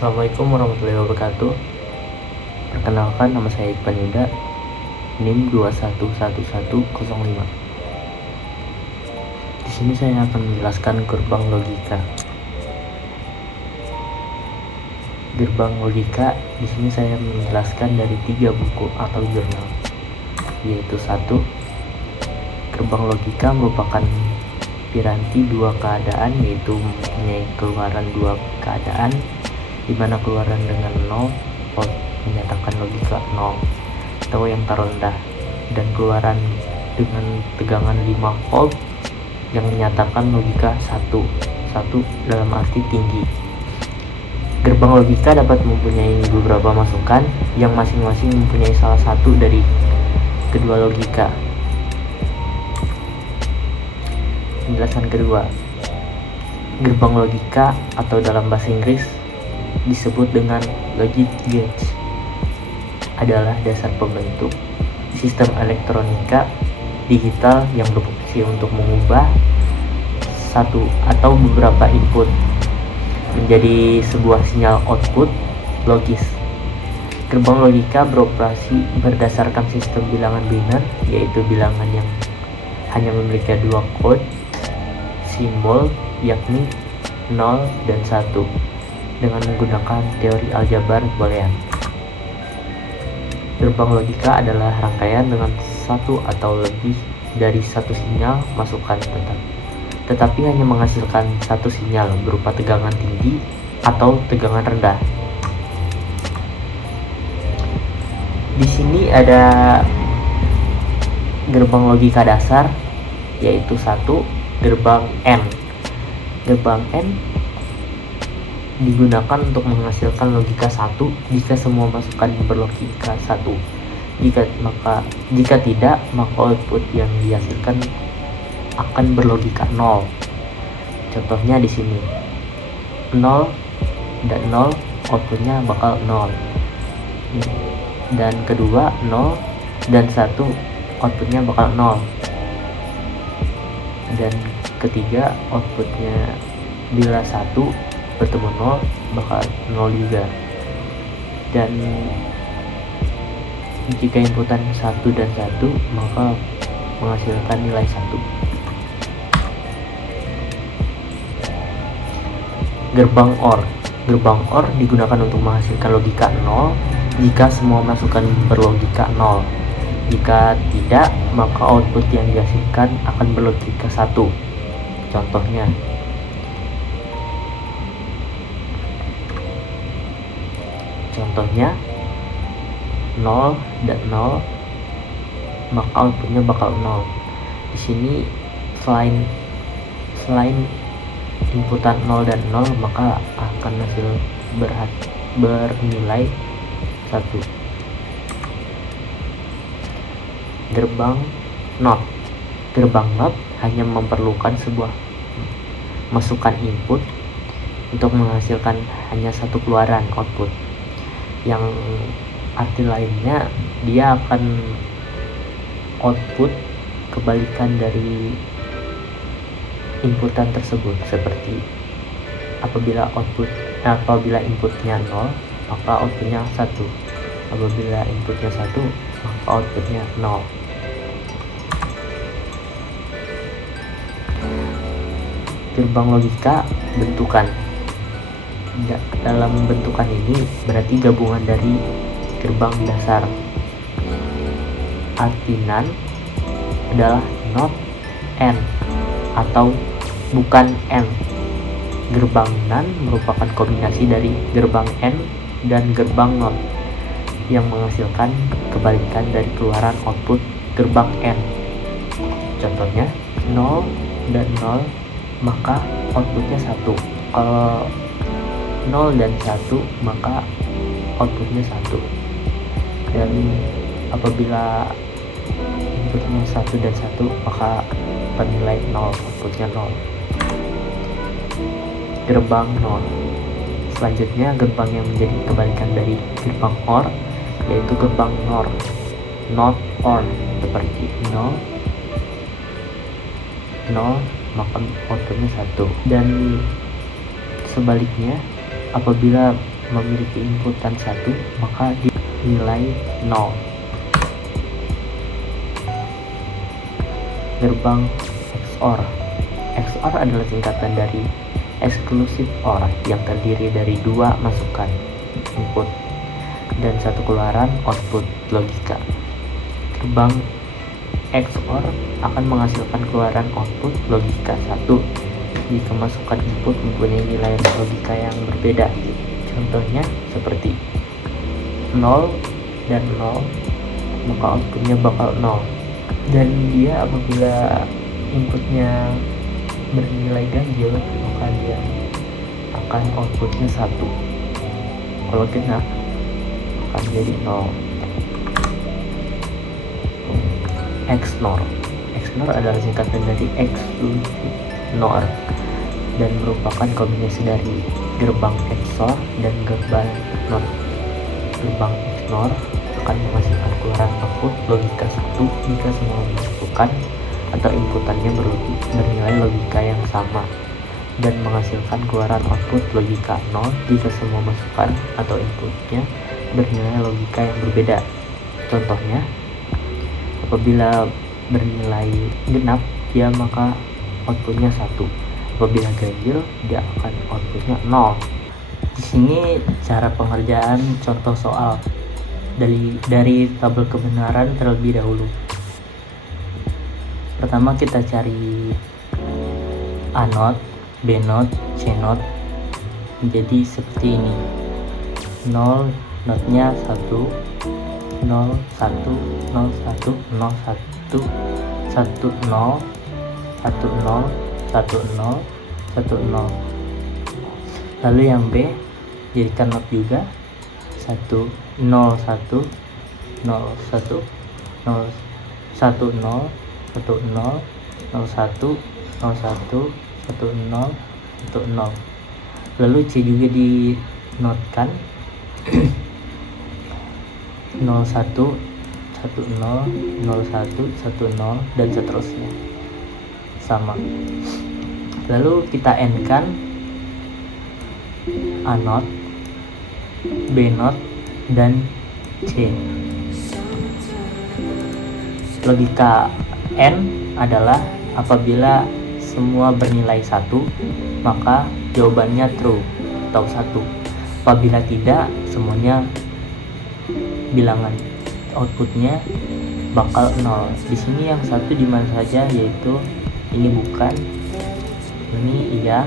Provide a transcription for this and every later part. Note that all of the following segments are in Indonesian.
Assalamualaikum warahmatullahi wabarakatuh. Perkenalkan, nama saya Iqbal Yuda, NIM 211105. Di sini saya akan menjelaskan gerbang logika. Gerbang logika di sini saya menjelaskan dari 3 buku atau jurnal, yaitu 1. Gerbang logika merupakan piranti 2 keadaan, yaitu mempunyai keluaran 2 keadaan, di mana keluaran dengan 0 volt menyatakan logika 0 atau yang terendah, dan keluaran dengan tegangan 5 volt yang menyatakan logika 1 dalam arti tinggi. Gerbang logika dapat mempunyai beberapa masukan yang masing-masing mempunyai salah satu dari kedua logika. Penjelasan kedua, gerbang logika atau dalam bahasa Inggris disebut dengan logic gates adalah dasar pembentuk sistem elektronika digital yang berfungsi untuk mengubah satu atau beberapa input menjadi sebuah sinyal output logis. Gerbang logika beroperasi berdasarkan sistem bilangan biner, yaitu bilangan yang hanya memiliki 2 kode simbol, yakni 0 dan 1, dengan menggunakan teori aljabar boolean. Gerbang logika adalah rangkaian dengan satu atau lebih dari satu sinyal masukan tetapi hanya menghasilkan satu sinyal berupa tegangan tinggi atau tegangan rendah. Di sini ada gerbang logika dasar, yaitu 1. Gerbang N. Gerbang N digunakan untuk menghasilkan logika 1 jika semua masukan berlogika 1. Jika tidak, maka output yang dihasilkan akan berlogika 0. Contohnya di sini 0 dan 0, outputnya bakal 0. Dan kedua 0 dan 1, outputnya bakal 0. Dan ketiga, outputnya bila 1 bertemu 0 bakal 0 juga. Dan jika inputan 1 dan 1, maka menghasilkan nilai 1. Gerbang OR. Gerbang OR digunakan untuk menghasilkan logika 0 jika semua masukan berlogika 0. Jika tidak, maka output yang dihasilkan akan berlogika 1. Contohnya Contohnya 0 dan 0, maka outputnya bakal 0. Di sini selain inputan 0 dan 0, maka akan hasil bernilai 1. Gerbang NOT. Gerbang NOT hanya memerlukan sebuah masukan input untuk menghasilkan hanya satu keluaran output. Yang arti lainnya, dia akan output kebalikan dari inputan tersebut, seperti apabila inputnya 0, maka outputnya 1. Apabila inputnya 1, maka outputnya 0. Gerbang logika bentukan. Dalam bentukan ini berarti gabungan dari gerbang dasar. Arti NAND adalah not AND atau bukan AND. Gerbang NAND merupakan kombinasi dari gerbang AND dan gerbang NOT yang menghasilkan kebalikan dari keluaran output gerbang AND. Contohnya 0 dan 0, maka outputnya 1. Kalau 0 dan 1, maka outputnya 1. Dan apabila inputnya 1 dan 1, maka bernilai 0, outputnya 0. Gerbang NOR. Selanjutnya, gerbang yang menjadi kebalikan dari gerbang OR, yaitu gerbang NOR, not OR, seperti 0, maka outputnya 1. Dan sebaliknya, apabila memiliki inputan 1, maka nilai 0. Gerbang XOR. XOR adalah singkatan dari exclusive OR yang terdiri dari 2 masukan input dan 1 keluaran output logika. Gerbang XOR akan menghasilkan keluaran output logika 1 jika masukan input mempunyai nilai logika yang berbeda. Contohnya seperti 0 dan 0, maka outputnya bakal 0. Dan dia apabila inputnya bernilai ganjil, maka dia akan outputnya 1. Kalau genap akan jadi 0. XNOR. XNOR adalah singkatan dari exclusive NOR dan merupakan kombinasi dari gerbang XOR dan gerbang NOT. Gerbang XNOR akan menghasilkan keluaran output logika 1 jika semua masukan atau inputannya bernilai logika yang sama, dan menghasilkan keluaran output logika 0 jika semua masukan atau inputnya bernilai logika yang berbeda. Contohnya, apabila bernilai genap, dia maka outputnya 1. Apabila ganjil, dia akan outputnya 0. Di sini cara pengerjaan contoh soal dari tabel kebenaran terlebih dahulu. Pertama kita cari A not, B not, C not. Jadi seperti ini. 0 notnya 1, 0 1 0 1 0 1 1 0 1 0 1 0 1 0. Lalu yang B jadikan not juga 1 0 1 0 1 0 1 0 1 0 1 0 0 1 0 1 0 1 0. Lalu C juga dinotkan 01 10 01 10 dan seterusnya sama. Lalu kita N kan A not, B not, dan C. Logika N adalah apabila semua bernilai 1, maka jawabannya true atau 1. Apabila tidak, semuanya bilangan, outputnya bakal 0. Di sini yang 1 di mana saja, yaitu ini bukan, ini iya,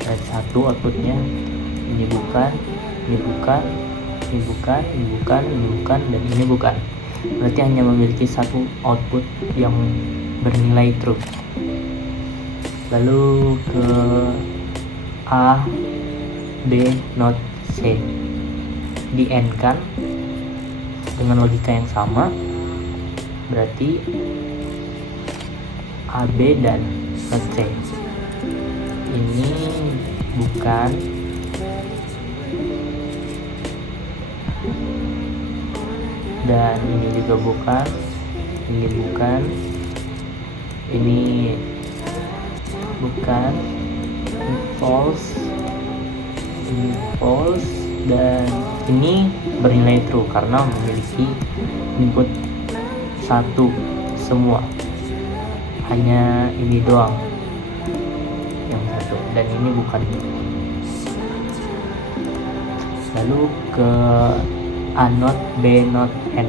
dan 1 outputnya, ini bukan, ini bukan, ini bukan, ini bukan, ini bukan, dan ini bukan. Berarti hanya memiliki 1 output yang bernilai true. Lalu ke A, B, not, C di N kan dengan logika yang sama, berarti A, B, dan not C. Ini bukan, dan ini juga bukan, ini bukan, ini bukan, ini false, ini false, dan ini bernilai true karena memiliki input 1 semua. Hanya ini doang yang 1, dan ini bukan. Lalu ke A not, B not, N.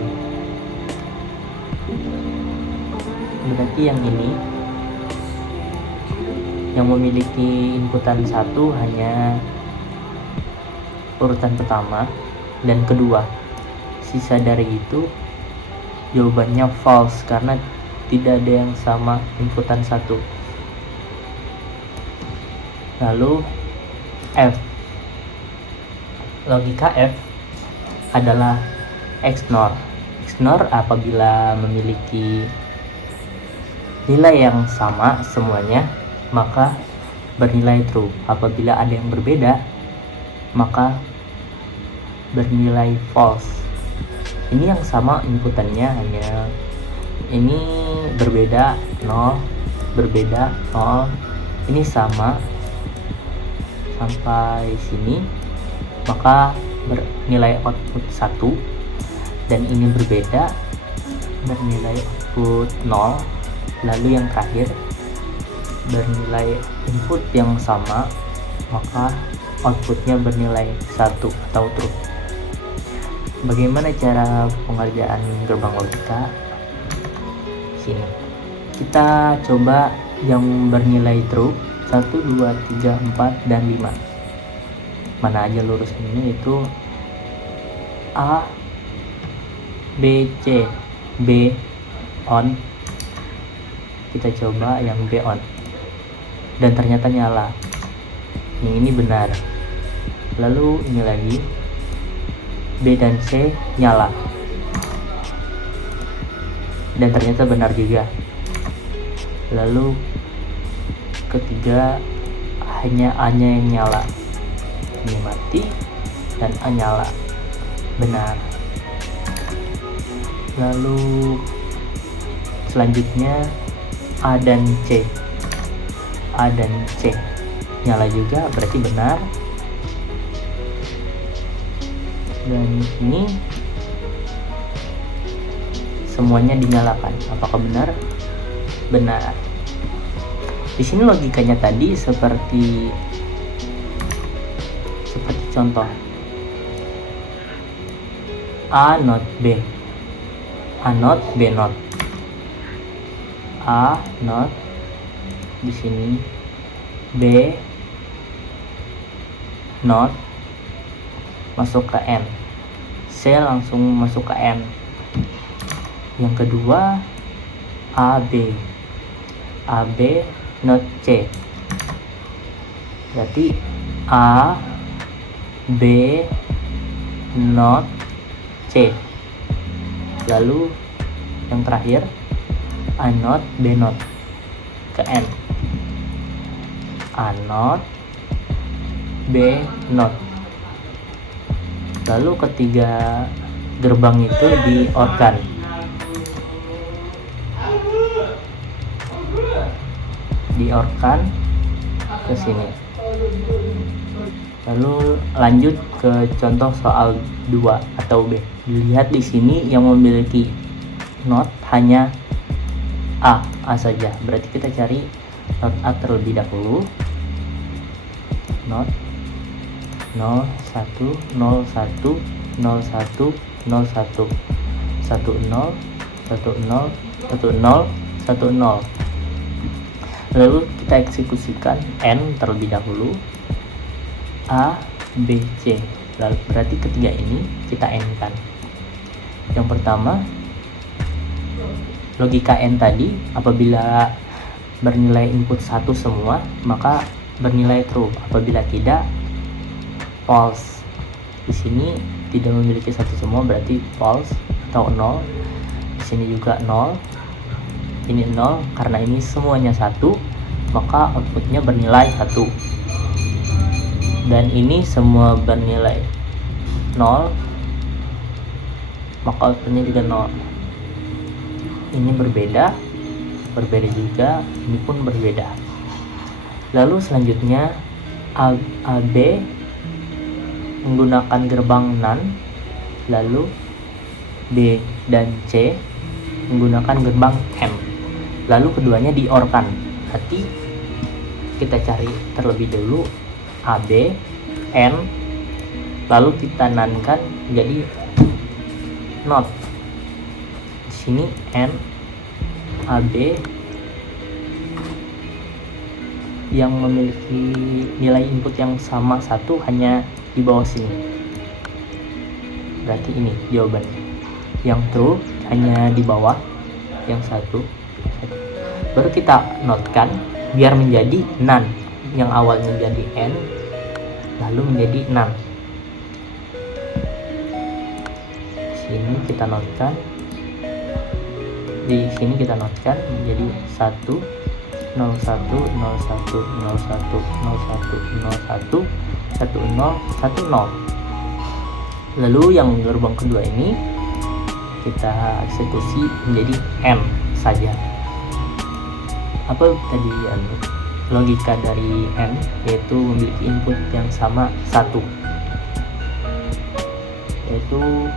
Berarti yang ini yang memiliki inputan 1 hanya urutan pertama dan kedua. Sisa dari itu jawabannya false karena tidak ada yang sama inputan 1. Lalu F. Logika F adalah XNOR. XNOR apabila memiliki nilai yang sama semuanya, maka bernilai true. Apabila ada yang berbeda, maka bernilai false. Ini yang sama inputannya, hanya ini berbeda 0, berbeda 0, ini sama sampai sini, maka bernilai output 1, dan ini berbeda bernilai output 0. Lalu yang terakhir bernilai input yang sama, maka outputnya bernilai 1 atau true. Bagaimana cara pengerjaan gerbang logika? Sini kita coba yang bernilai true 1, 2, 3, 4, dan 5. Mana aja lurus ini, itu A, B, C. B on. Kita coba yang B on, dan ternyata nyala. Yang ini benar. Lalu ini lagi, B dan C nyala, dan ternyata benar juga. Lalu ketiga, hanya A-nya yang nyala. Ini mati dan A nyala, benar. Lalu selanjutnya A dan C. A dan C nyala juga, berarti benar. Dan ini semuanya dinyalakan. Apakah benar? Benar. Di sini logikanya tadi seperti contoh A not B, A not B not, A not di sini, B not masuk ke N, C langsung masuk ke N. Yang kedua AB, AB not C, berarti A B not C. Lalu yang terakhir A not B not ke N, A not B not. Lalu ketiga gerbang itu di organ. Ke sini. Lalu lanjut ke contoh soal 2 atau B. Dilihat di sini yang memiliki not hanya A saja. Berarti kita cari not A terlebih dahulu. Not 0 1 0 1 0 1 0 1 1 0 1 0 1 0 1 0. Lalu kita eksekusikan N terlebih dahulu, A B C. Lalu berarti ketiga ini kita N-kan. Yang pertama, logika N tadi apabila bernilai input 1 semua maka bernilai true, apabila tidak false. Di sini tidak memiliki 1 semua berarti false atau 0. Di sini juga 0. Ini 0 karena ini semuanya 1, maka outputnya bernilai 1. Dan ini semua bernilai 0, maka outputnya juga 0. Ini berbeda juga, ini pun berbeda. Lalu selanjutnya AB menggunakan gerbang NAND, lalu B dan C menggunakan gerbang M. Lalu keduanya di-OR-kan. Berarti kita cari terlebih dulu AB, N, lalu kita NAND-kan jadi NOT. Di sini N, AB yang memiliki nilai input yang sama 1 hanya di bawah sini. Berarti ini jawabannya. Yang true hanya di bawah yang 1. Baru kita note-kan biar menjadi NaN, yang awalnya jadi N lalu menjadi NaN. Sini kita note-kan, di sini kita note-kan menjadi 1 01 01 01 01 01 10 10. Lalu yang gerbang kedua ini kita eksekusi menjadi M saja. Apa tadi logika dari M? Yaitu memiliki input yang sama 1. yaitu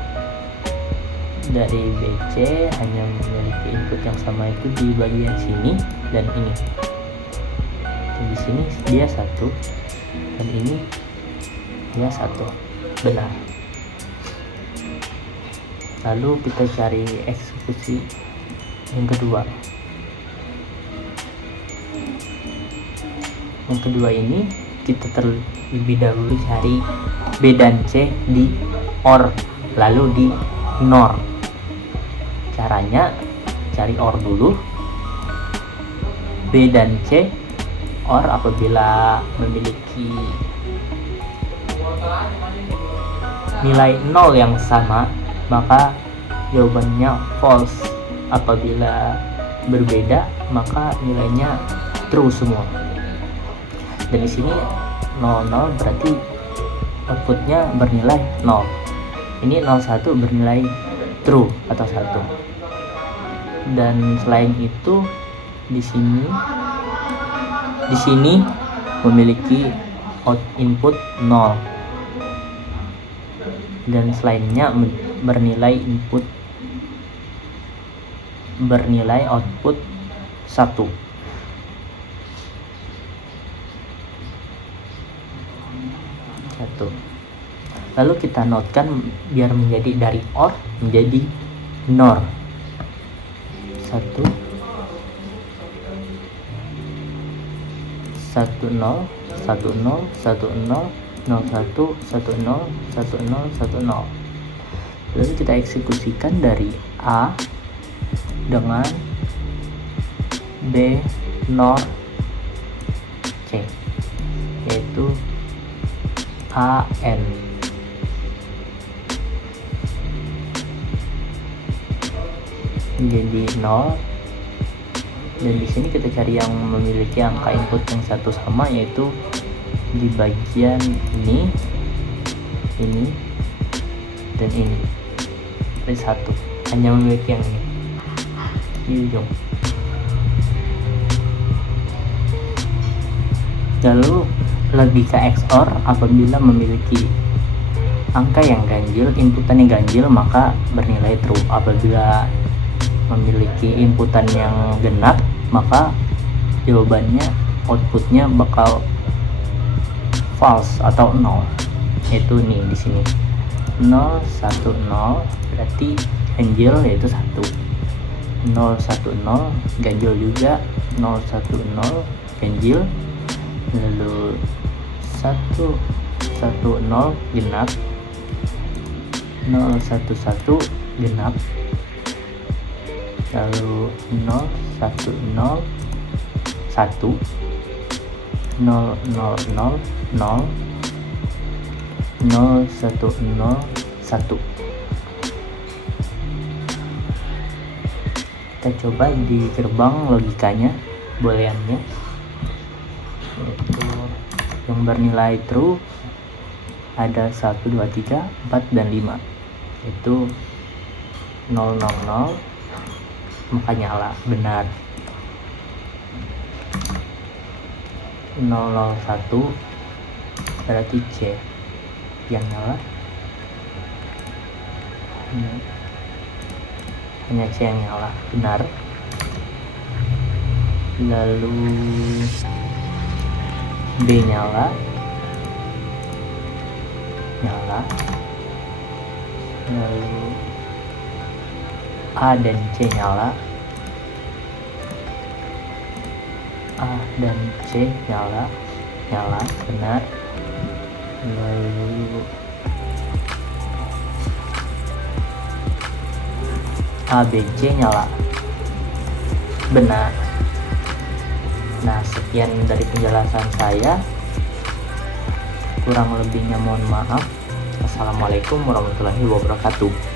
dari BC hanya memiliki input yang sama itu di bagian sini dan ini. Dan di sini dia 1 dan ini dia 1, benar. Lalu kita cari eksekusi yang kedua. Yang kedua ini kita terlebih dahulu cari B dan C di OR, lalu di NOR. Caranya cari OR dulu, B dan C OR apabila memiliki nilai 0 yang sama maka jawabannya false, apabila berbeda maka nilainya true semua. Dan di sini 00 berarti outputnya bernilai 0. Ini 01 bernilai true atau 1. Dan selain itu di sini memiliki input 0 dan selainnya bernilai output 1. Lalu kita notekan biar menjadi dari OR menjadi NOR. 1 1 0 1 0 1 0 0 1 1 0 1 0 1 0. Lalu kita eksekusikan dari A dengan B NOR C, yaitu AN. Jadi 0, dan di sini kita cari yang memiliki angka input yang satu sama, yaitu di bagian ini dan ini. Ada 1, hanya memiliki yang ini di ujung. Lalu logika XOR apabila memiliki angka yang ganjil, inputannya ganjil, maka bernilai true. Apabila memiliki inputan yang genap, maka jawabannya outputnya bakal false atau 0. Yaitu nih di sini 0 1 0 berarti ganjil yaitu 1. 0 1 0 ganjil juga, 0 1 0 ganjil. Lalu 1 1 0 genap, 0 1 1 genap. Lalu 0 1 0 1 0 0 0 0 0 1 0 1. Kita coba di gerbang logikanya, booleannya, yaitu yang bernilai true ada 1 2 3 4 dan 5, yaitu 0 0 0 maka nyala, benar. 0 0 1 berarti C yang nyala, hanya C yang nyala, benar. Lalu B nyala, lalu A dan C nyala, A dan C nyala, benar. Lalu A, B, C nyala, benar. Nah, sekian dari penjelasan saya, kurang lebihnya mohon maaf. Assalamualaikum warahmatullahi wabarakatuh.